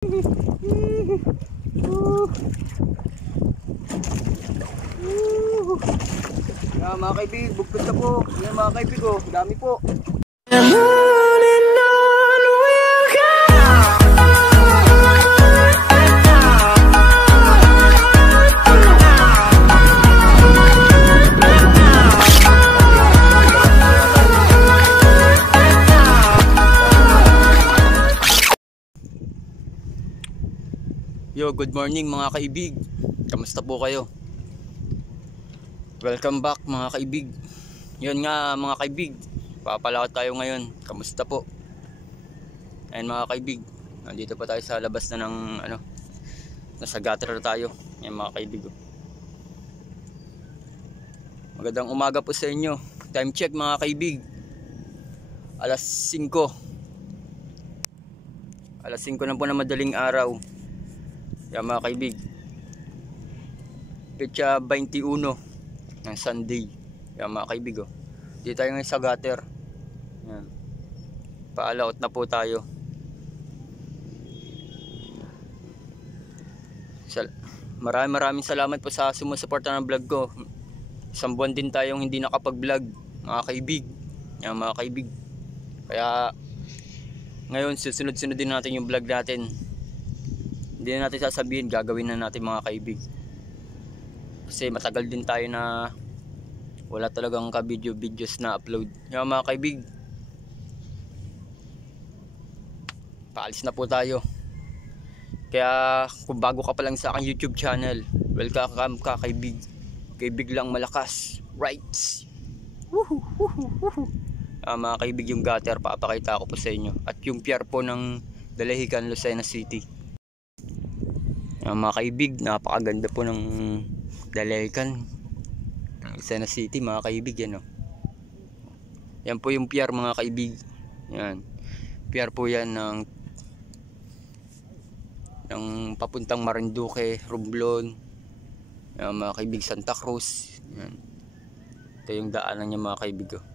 Yan mga kaibig, bugtod na po. Yan mga kaibig, oh, dami po. Yo, good morning mga kaibig. Kamusta po kayo? Welcome back mga kaibig. Yun nga mga kaibig, papalakad tayo ngayon. Kamusta po? Ayun mga kaibig, nandito pa tayo sa labas na ng nasa gutter tayo. Ayun mga kaibig. Magandang umaga po sa inyo. Time check mga kaibig, alas 5. Alas 5 na po na madaling araw. Yan mga kaibig, petsa 21 ng Sunday. Yan mga kaibig, oh. Dito tayo ngayon sa gutter. Yan, paalaot na po tayo. Maraming salamat po sa sumusuporta ng vlog ko. Isang buwan din tayong hindi nakapag-vlog mga kaibig. Yan mga kaibig, kaya ngayon susunod-sunod din natin yung vlog natin. Hindi na natin sasabihin, gagawin na natin mga kaibig. Kasi matagal din tayo na wala talagang ka-videos na upload. Yan mga kaibig, paalis na po tayo. Kaya kung bago ka pa lang sa aking YouTube channel, welcome ka kaibig. Kaibig lang malakas, right? Mga kaibig, yung gutter papakita ko po sa inyo. At yung pier po ng Dalahican, Lucena City. Mga kaibig, napakaganda po ng Dalahican, Lucena City mga kaibig. Yan, oh. Yan po yung pier mga kaibig. Yan, pier po yan ng papuntang Marinduque, Romblon. Yan mga kaibig, Santa Cruz. Yan, ito yung daanan niya mga kaibig, oh.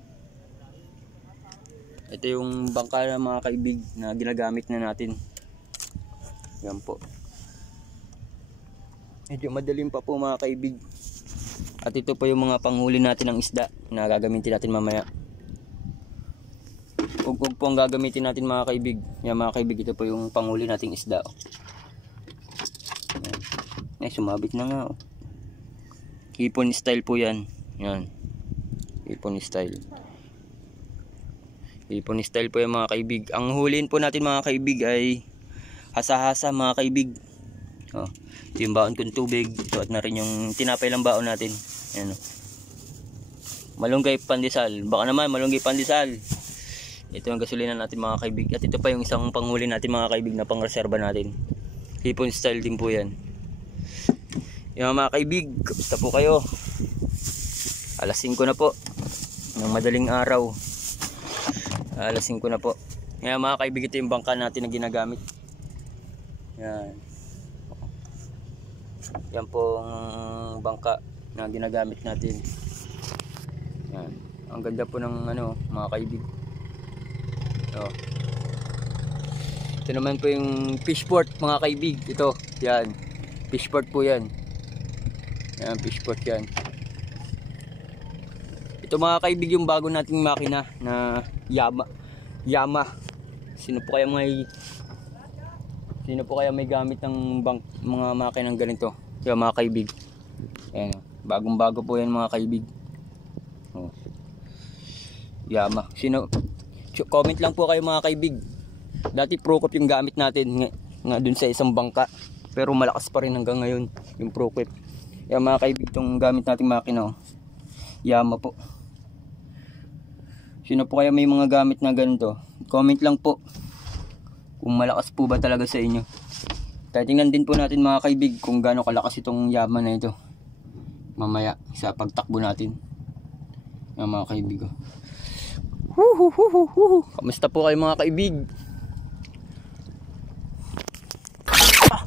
Ito yung bangka na mga kaibig na ginagamit na natin. Yan po. Medyo madalim pa po mga kaibig. At ito po yung mga panghuli natin ng isda na gagamitin natin mamaya. Ugog po ang gagamitin natin mga kaibig. Yan mga kaibig, ito po yung panghuli nating isda, oh. Ay, sumabit na nga, oh. Hipon style po yan. Yan, hipon style. Hipon style po yung mga kaibig. Ang hulin po natin mga kaibig ay hasa-hasa mga kaibig, oh. Ito yung baon kong tubig. Ito at na rin yung tinapay lang baon natin. Ayan, oh. Malunggay pandesal. Baka naman malunggay pandesal. Ito yung gasolina natin mga kaibig. At ito pa yung isang panghuli natin mga kaibig na pangreserba natin. Hipon style din po yan. Yung mga kaibig, kamusta po kayo? Alas 5 na po ng madaling araw. Alas 5 na po. Yan mga kaibig, ito yung bangka natin na ginagamit. Yan. Yan pong bangka na ginagamit natin. Yan. Ang ganda po ng mga kaibig. Oh. Ito naman po yung fishport mga kaibig. Ito, yan. Fishport po yan. Yan, fishport yan. Ito mga kaibig yung bago nating makina na Yama. Sino po kaya may gamit ng mga makinang ganito? Yung mga kaibig. Ayan, bagong bago po yan mga kaibig, oh. Yama. Comment lang po kayo mga kaibig. Dati Procop yung gamit natin nga dun sa isang bangka, pero malakas pa rin hanggang ngayon yung Procop. Yan mga kaibig, itong gamit nating makina, oh. Yama po. Sino po kaya may mga gamit na ganito? Comment lang po kung malakas po ba talaga sa inyo. Tingnan din po natin mga kaibig kung gaano kalakas itong Yama na ito mamaya sa pagtakbo natin. Yan mga kaibig, oh. Kamusta po kayo mga kaibig?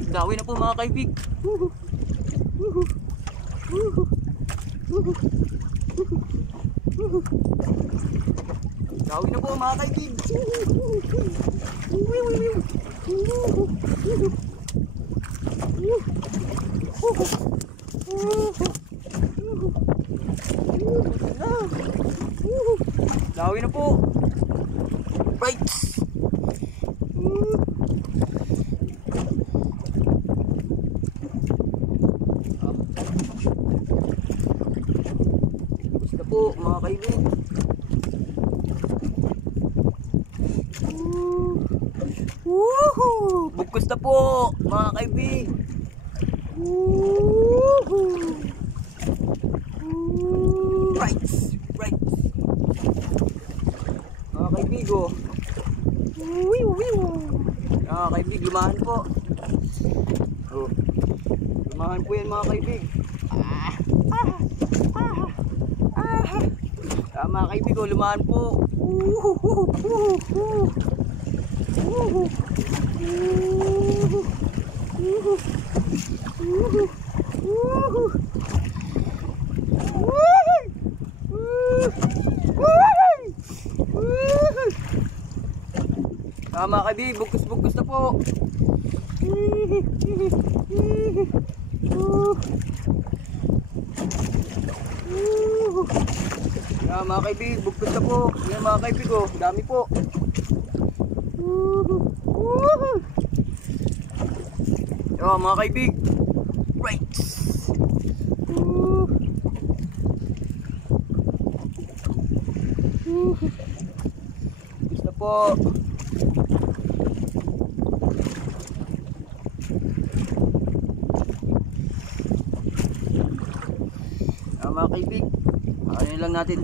Gawin na po mga kaibig. Gawin na po mga kaibig. Lawi na po. Right. Basta po mga kaibigan. Bugkos na po mga kaibigan. Right. Right. Mga kaibigo. Mga kaibig, lumahan po. Oh. Lumahan po yan mga kaibig. Mga kaibigo, lumahan po. Mga kaibig, bugkos-bugkos na po. Mga kaibig, bugkos na po. Yan mga kaibig, oh, dami po. Yan mga kaibig. Right. Bugkos na po. Mga kaibig, ano lang natin.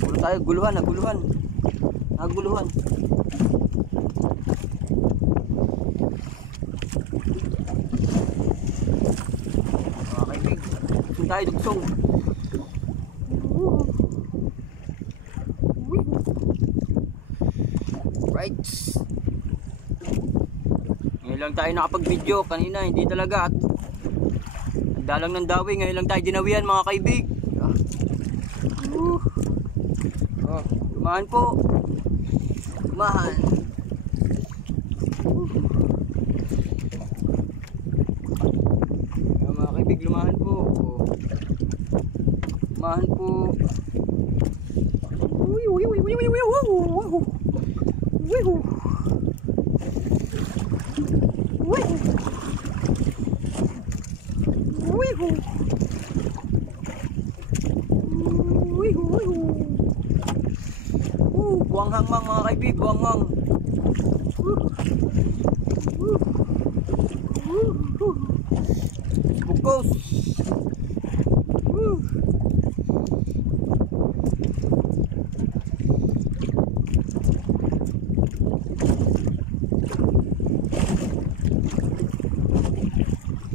Gulo tayo, guluhan, naguluhan. Naguluhan. Mga kaibig, dugsong tayo, dugsong. Right. Ngayon lang tayo nakapag-video, kanina hindi talaga. Dalang ng dawi, ngayon lang tayo dinawian mga kaibig. Oh, lumahan po. Lumahan. Mga kaibig, lumahan po. Oh. Lumahan po. Buanghang mang mga kaibig, buanghang. Bugkos.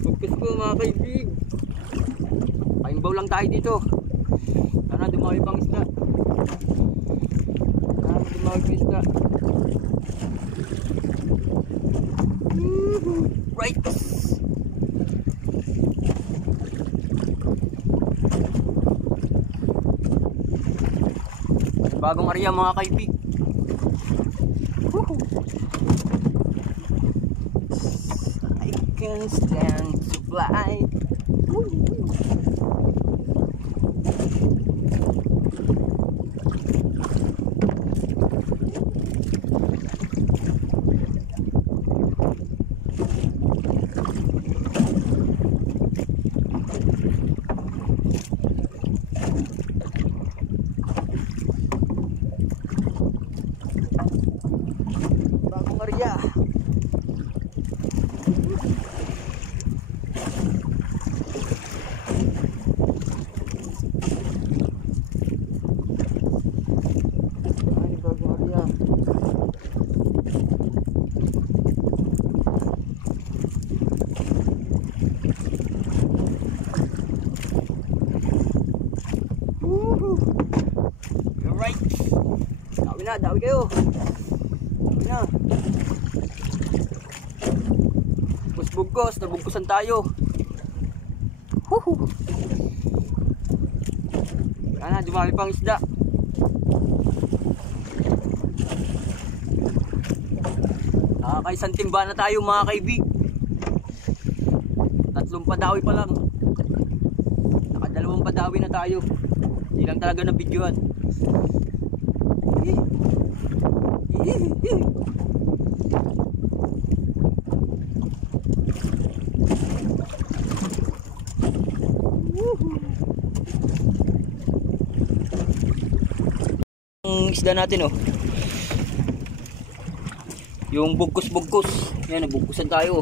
Bugkos po mga kaibig. Paimbaw lang tayo dito. Sana dumawi pang isda. Right. Bagong area mga kaibig. I can stand to fly. Maria. Ay, bago Maria. You're right. Dawi kayo. Na. Bugkos, nabugkosan tayo. Yan, dumami pang isda. Kakaisang timba na tayo mga kaibig. 3 padawi pa lang. Nakadalawang padawi na tayo. Hindi lang talaga na videohan. Ang isda natin oh. Yung bugkos-bugkos. Yan, bugkosan tayo.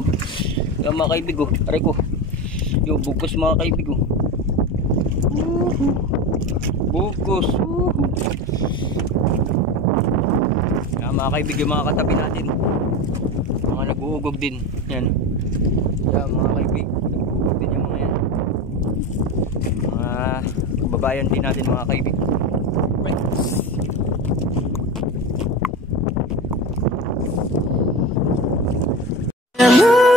Yan mga kaibig oh. Aray ko. Yung bugkos mga kaibig oh. Bugkos. Yan mga kaibig, yung mga katabi natin. Mga nag-uugog din. Yan. Yan mga kaibig. Nag-uugog din yung mga yan. Mga kababayan din natin mga kaibig. Right. And